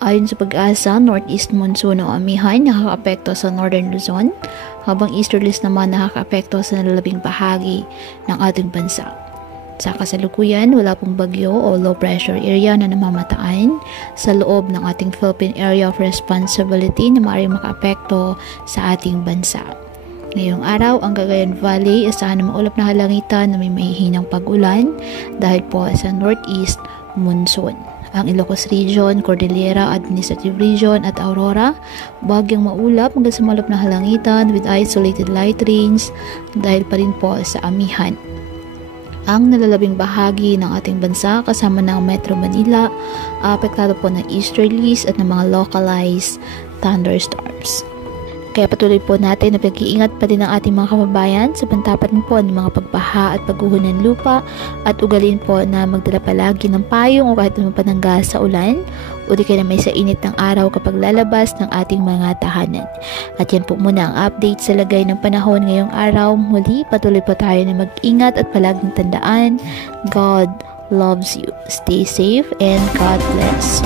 Ayon sa pag-asa, northeast monsoon o amihan nakakaapekto sa northern Luzon, habang easterlies naman nakakaapekto sa nalalabing bahagi ng ating bansa. Sa kasalukuyan, wala pong bagyo o low pressure area na namamataan sa loob ng ating Philippine Area of Responsibility na maaaring makaapekto sa ating bansa. Ngayong araw, ang Cagayan Valley asahan na maulap na halangitan na may mahihinang pag-ulan dahil po sa northeast monsoon. Ang Ilocos Region, Cordillera Administrative Region at Aurora, bagyang maulap hanggang sa malap na halangitan with isolated light rains dahil pa rin po sa amihan. Ang nalalabing bahagi ng ating bansa kasama ng Metro Manila, apektado po ng easterlies at ng mga localized thunderstorms. Kaya patuloy po natin na pag-iingat pa din ang ating mga kababayan sa pantapat po ng mga pagbaha at pagguho ng lupa at ugalin po na magdala palagi ng payong o kahit naman panangga sa ulan o di kaya na may sa init ng araw kapag lalabas ng ating mga tahanan. At yan po muna ang update sa lagay ng panahon ngayong araw. Muli, patuloy po tayo na mag-ingat at palaging tandaan, God loves you. Stay safe and God bless.